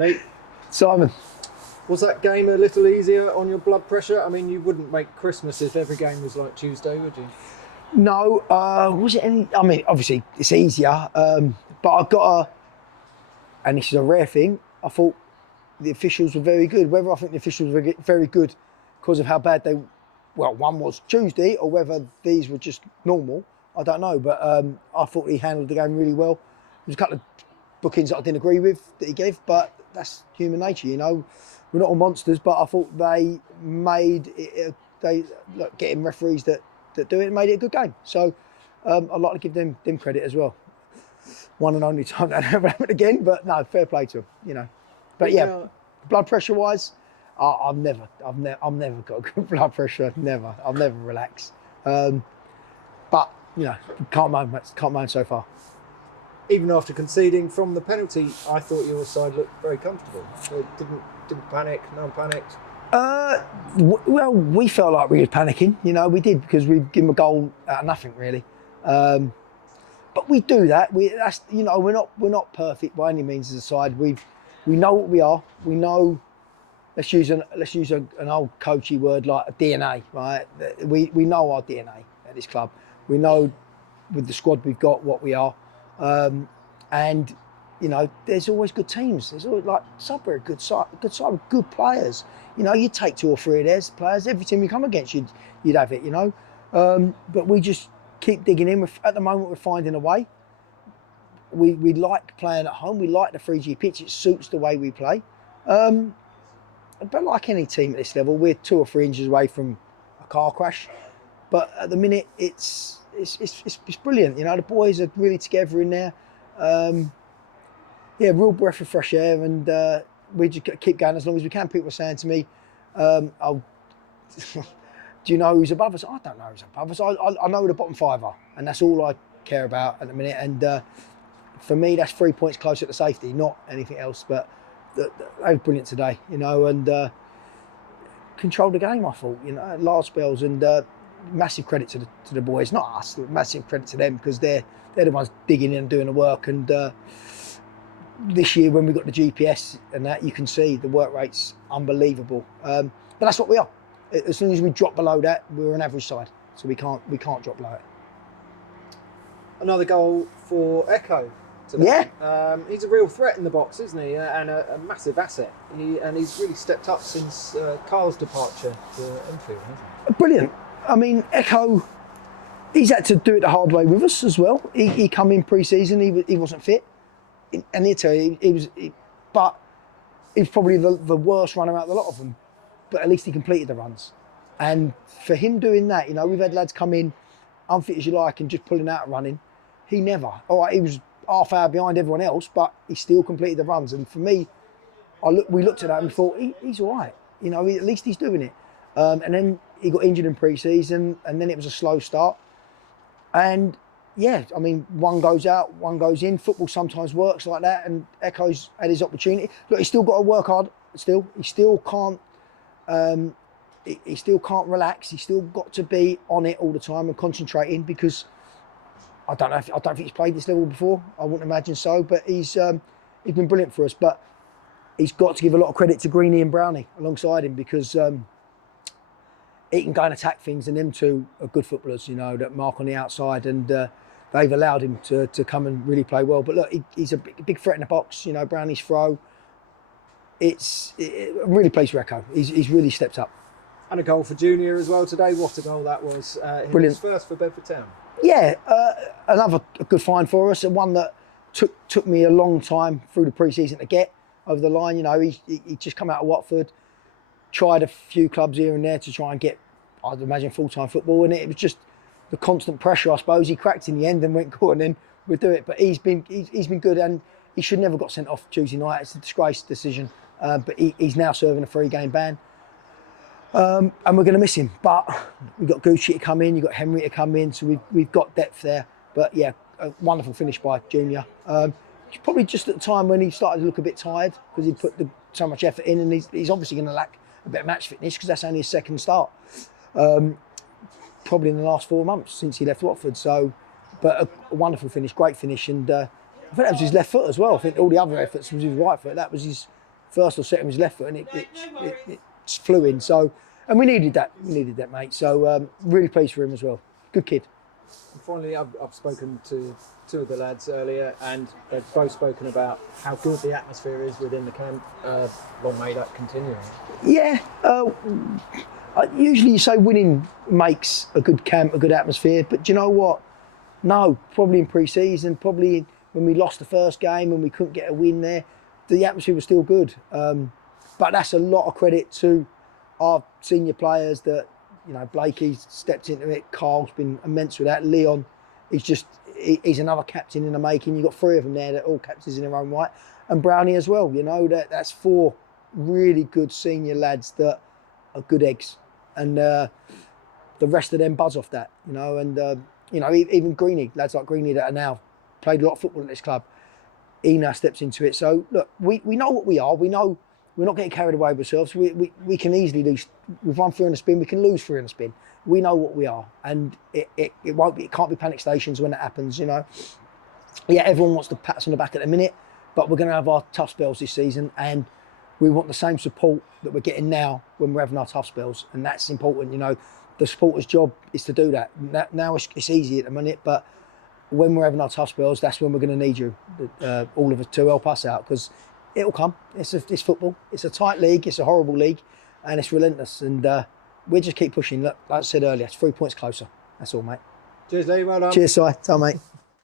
Mate, Simon. was that game a little easier on your blood pressure? I mean, you wouldn't make Christmas if every game was like Tuesday, would you? No, was it any? I mean, obviously it's easier, but I got and this is a rare thing. I thought the officials were very good. Whether I think the officials were very good because of how bad one was Tuesday, or whether these were just normal, I don't know. But I thought he handled the game really well. There was a couple of bookings that I didn't agree with that he gave, but that's human nature, you know. We're not all monsters, but I thought they made it. Getting referees that do it made it a good game. So I'd like to give them credit as well. One and only time that never happened again, but no, fair play to them, you know. But yeah, blood pressure wise, I've never got good blood pressure. Never, I'll never relax. But you know, can't moan so far. Even after conceding from the penalty, I thought your side looked very comfortable. They didn't panic, no one panicked. Well, we felt like we were panicking, you know, we did, because we give them a goal out of nothing really. But we do that. That's, you know, we're not perfect by any means as a side. We know what we are. We know. Let's use an old coachy word like a DNA, right? We know our DNA at this club. We know with the squad we've got what we are, and you know, there's always good teams. There's always, like Sudbury, a good side with good players. You know, you take 2 or 3 of theirs players. Every team you come against, you'd have it. You know, but we just keep digging in. At the moment, we're finding a way. We like playing at home. We like the 3G pitch. It suits the way we play. But like any team at this level, we're 2 or 3 inches away from a car crash. But at the minute, it's brilliant. You know, the boys are really together in there. Yeah, real breath of fresh air, and we just keep going as long as we can. People are saying to me, do you know who's above us? I don't know who's above us. I know who the bottom 5 are, and that's all I care about at the minute. And for me, that's 3 points closer to safety, not anything else. But they were brilliant today, you know, and controlled the game, I thought, you know, large spells, and massive credit to the boys, not us, massive credit to them, because they're the ones digging in and doing the work. And this year, when we got the GPS and that, you can see the work rate's unbelievable. But that's what we are. As soon as we drop below that, we're an average side, so we can't drop below it. Another goal for Ekko today. Yeah. He's a real threat in the box, isn't he? And a massive asset. He's really stepped up since Carl's departure to Enfield, hasn't he? Brilliant. I mean, Ekko, he's had to do it the hard way with us as well. He come in pre-season, he wasn't fit. And he'll tell you, but he's probably the worst runner out of the lot of them. But at least he completed the runs. And for him doing that, you know, we've had lads come in, unfit as you like, and just pulling out and running. He never. All right, he was half hour behind everyone else, but he still completed the runs. And for me, we looked at that and thought, he's all right. You know, at least he's doing it. And then he got injured in pre-season, and then it was a slow start. And yeah, I mean, one goes out, one goes in. Football sometimes works like that, and Ekko's had his opportunity. Look, he's still got to work hard. He still can't relax. He's still got to be on it all the time and concentrating, because I don't think he's played this level before. I wouldn't imagine so, but he's been brilliant for us. But he's got to give a lot of credit to Greenie and Brownie alongside him, because he can go and attack things, and them two are good footballers, you know, that mark on the outside, and they've allowed him to come and really play well. But look, he's a big threat in the box, you know, Brownie's throw. It really plays for Ekko. He's really stepped up. And a goal for Junior as well today. What a goal that was. Brilliant. His first for Bedford Town. Yeah, another good find for us, and one that took me a long time through the pre-season to get over the line. You know, he just come out of Watford, tried a few clubs here and there to try and get, I'd imagine, full-time football, and it was just the constant pressure, I suppose. He cracked in the end and went, cool, and then we'll do it. But he's been good, and he should never got sent off Tuesday night. It's a disgrace decision, but he's now serving a 3-game ban. And we're going to miss him, but we've got Gucci to come in, you've got Henry to come in, so we've got depth there. But yeah, a wonderful finish by Junior. Probably just at the time when he started to look a bit tired, because he'd put so much effort in, and he's obviously going to lack a bit of match fitness, because that's only his second start. Probably in the last 4 months since he left Watford. So, but a wonderful finish, great finish, and I think that was his left foot as well. I think all the other efforts was his right foot. That was his first or second with his left foot, and it flew in. So, and we needed that. We needed that, mate. So really pleased for him as well. Good kid. And finally, I've spoken to two of the lads earlier, and they've both spoken about how good the atmosphere is within the camp. Long may that continue. Yeah. Usually you say winning makes a good camp, a good atmosphere, but do you know what? No, probably in pre-season, probably when we lost the first game and we couldn't get a win there, the atmosphere was still good. But that's a lot of credit to our senior players that, you know, Blakey stepped into it, Carl's been immense with that, Leon, he's another captain in the making. You've got 3 of them there that are all captains in their own right, and Brownie as well. You know, that's 4 really good senior lads that are good eggs, and the rest of them buzz off that. You know, and you know, even Greeny, lads like Greeny that are now played a lot of football at this club, he now steps into it. So look, we know what we are. We know we're not getting carried away with ourselves. We can easily lose. We've won 3 on the spin. We can lose 3 on the spin. We know what we are, and it can't be panic stations when that happens. You know, yeah, everyone wants to pat us on the back at the minute, but we're going to have our tough spells this season, and we want the same support that we're getting now when we're having our tough spells, and that's important. You know, the supporter's job is to do that. Now it's easy at the minute, but when we're having our tough spells, that's when we're going to need you, all of us, to help us out, because it'll come. It's football. It's a tight league. It's a horrible league, and it's relentless. And we just keep pushing. Look, like I said earlier, it's 3 points closer. That's all, mate. Cheers, Lee. Well done. Cheers, Si. Tell mate.